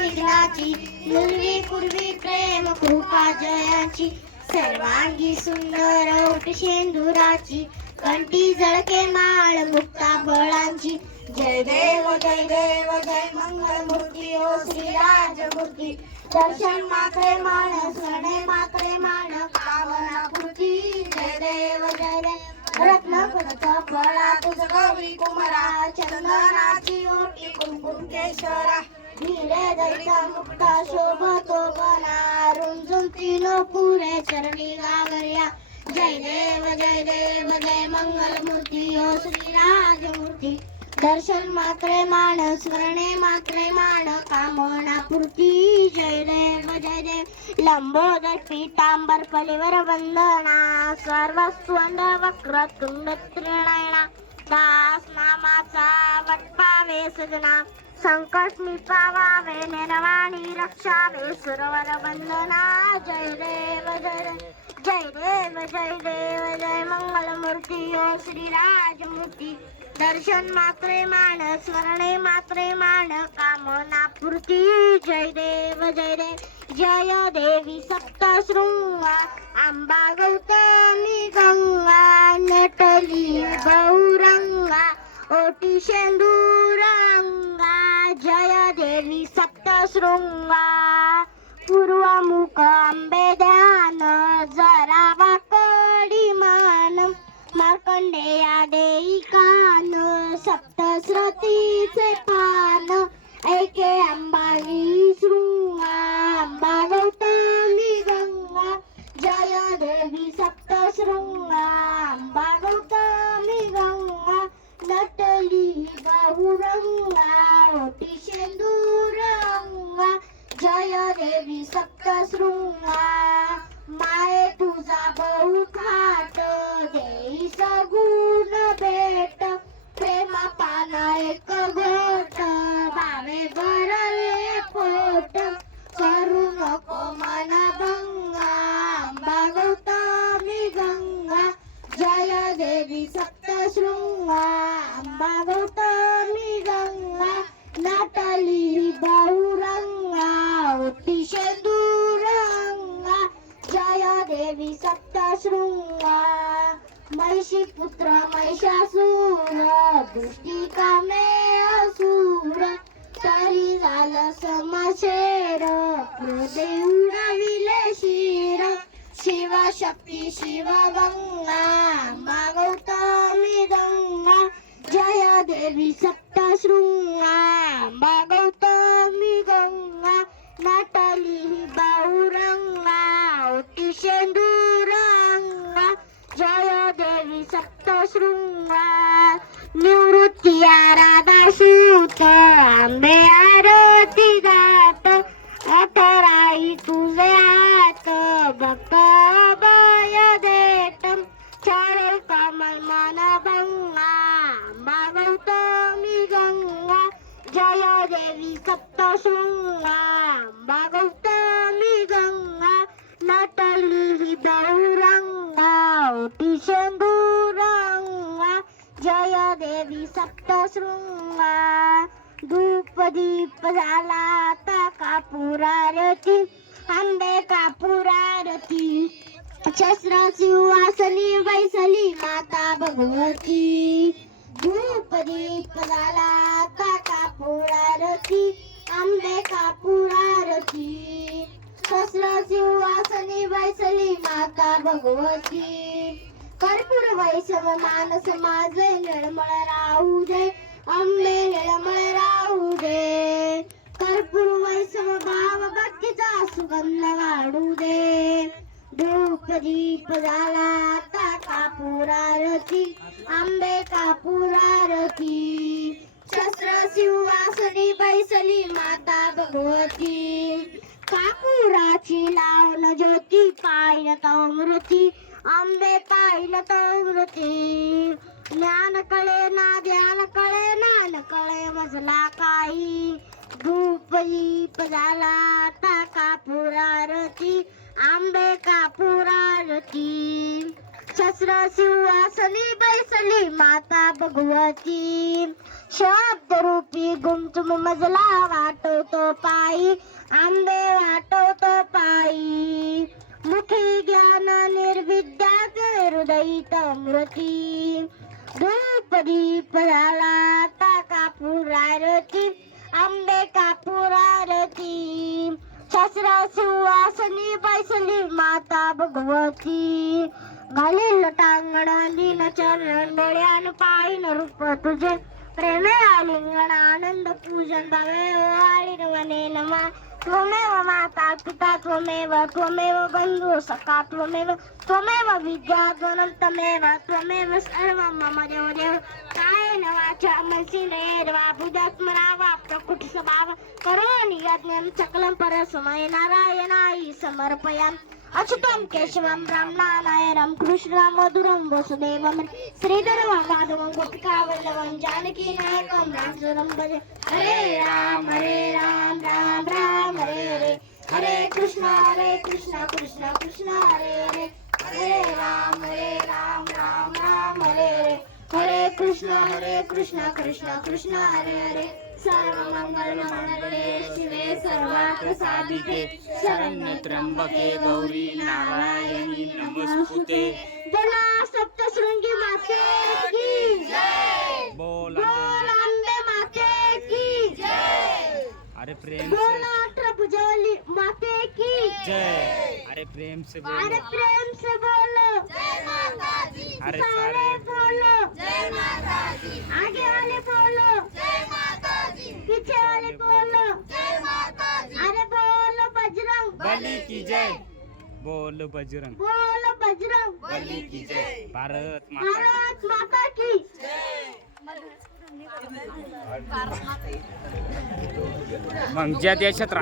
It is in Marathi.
विघ्नाची नुरवी पूर्वी प्रेम कृपा जयाची सर्वांगी सुंदर ओट शेंदुराची कंठी झळके माळ मुक्ता बळांची जय देव जय मंगल मूर्ती ओ श्री राजमूर्ती दर्शन मात्रे मान स्मरणे मात्रे मान कामना पूर्ती जय देव रत्न पदचा फळा तुझ गौरी कुमारा चंदनाची ओटी कुंकुम केशरा नीले दैता मुक्ता शोभतो बना रुंजून तीनो पुरे चरणी गावर्या जय देव जय मंगल मूर्ती ओ श्री राजमूर्ती दर्शन मात्रे मान स्मरणे मात्रे मान कामना पूर्ती जय देव लंबोदर पीतांबर पलिवर वंदना सर्वस्वंद वक्र तुंड त्रिनयना दास नामाचा वटपावे सजना संकट निपावावे निर्वाणी रक्षावे सुरवर वंदना जय देव जय मंगल मूर्ती ओ श्री राजमूर्ती दर्शन मात्रे मान स्मरणे मात्रे मान कामना पूर्ती जय देव जय देवी सप्तशृंगा अंबा गौतमी गंगा नटली गौरंगा ओटी शेंदुरंगा जय देवी सप्तशृंगा पूर्वमुख अंबे ध्यान जरा वाकडी मान मार्कंडेया देई कान सप्तश्रुतीचे पान ऐके अंबाई शृंगा अंबा गौतमी गंगा जय देवी सप्तशृंगा अंबा गौतमी गंगा नटली बहुरंगा ओटी शेंदुरंगा जय देवी सप्तशृंगा माये तुझा बहु थाट देई सगुण भेट प्रेमा पाना एक घोट भावे भरले पोट करू नको मन भंगा अंबा गौतमी गंगा जय देवी सप्तशृंगा अंबा गौतमी गंगा नटली बहुरंगा ओटी शेंदुरंगा जय देवी सप्तशृंगा महिषी पुत्र महिषासूर दृष्टी कामे असुर तरी झालं समाशेर क्रोधे उडविले शिर शिवशक्ती शिवगंगा अंबा गौतमी गंगा जय देवी सप्तशृंगा अंबा गौतमी गंगा नटली बहुरंगा ओटी शेंदुरंगा जय देवी सप्तशृंगा निवृत्ती राधा सूत आंबे आरती दात अठराई तुझे हात भक्त अभय देत चारेल कमल मन भंगा अंबा गौतमी गंगा जय देवी सप्तशृंगा अंबा गौतमी गंगा नटली बहुरंगा ओटी शेंदुरंगा जय देवी सप्तशृंगा धूप दीप झाला आता कापूर आरती आंबे कापूर आरती शस्त्र सिंहासनी बैसली माता भगवती धूप दीप झाला आता कापूर आरती आंबे कापूर आरती शस्त्र सिंहासनी बैसली माता भगवती कर्पूर वैष्णव मानस माझे निर्मळ राहू दे अंबे निर्मळ राहू दे कर्पूर वैष्णव भाव भक्तीचा सुगंध वाढू दे धूप दीप झाला आता कापूर आरती आंबे कापूर आरती शस्त्र सिंहासनी बैसली माता भगवती कापुराची लावण ज्योती पाहिन तमृती आंबे पाहिन तमृती ज्ञान कळे ना ध्यान कळे ना कळे मजला काही धूप दीप झाला आता कापूर आरती आंबे कापूर आरती शस्त्र सिंहासनी बैसली माता भगवती शब्दरूपी गुमचुम मजला वाटवतो पायी आंबे वाटवतो पायी मुखी ज्ञान निर्विद्याच हृदयित अमृती धूप दीप झाला आता कापूर आरती आंबे कापूर आरती शास्त्रा सुवासनी बैसली माता भगवती घालील टांगण दिन चरण डोळ्यान पाहिन रूप तुझे प्रेमे आलिंगन आनंद पूजन भावे ओवाळीन वने नमा त्वमेव माता पिता त्वमेव बंधु सखा त्वमेव विद्या त्वमेव सर्वं मम देवदेव कायेन वाचा मनसेन्द्रियैर्वा बुद्ध्यात्मना वा प्रकृति स्वभाव करोमि यज्ञं सकलं परस्मै नारायणाय समर्पयामि अच्युतं केशवं रामनारायणं कृष्णं मधुरं वसुदेवं श्रीधरं माधवं गोपिकावल्लभं जानकी नायकं रामचन्द्रं भजे हरे राम राम राम हरे हरे हरे कृष्ण कृष्ण कृष्ण हरे हरे हरे राम राम राम हरे हरे हरे कृष्ण कृष्ण हरे हरे सर्वमंगल मंगले शिवे सर्वार्थ साधिके शरण्ये त्र्यंबके गौरी नारायणी नमस्ते बोला सप्तशृंगी माते की जय बोल अंबे माते की जय अरे प्रेम बोला अठरभुजावाली माते की जय अरे प्रेम से बोलो अरे प्रेम से बोलो जय माता दी अरे सारे बोलो जय माता दी आगे वाले बोलो जय माता दी पीछे वाले बोलो जय माता दी अरे बोलो बजरंग बली की जय बोल बजरंग बोलो बजरंग बली की जय भारत माता भारत माता की मग ज्या देशात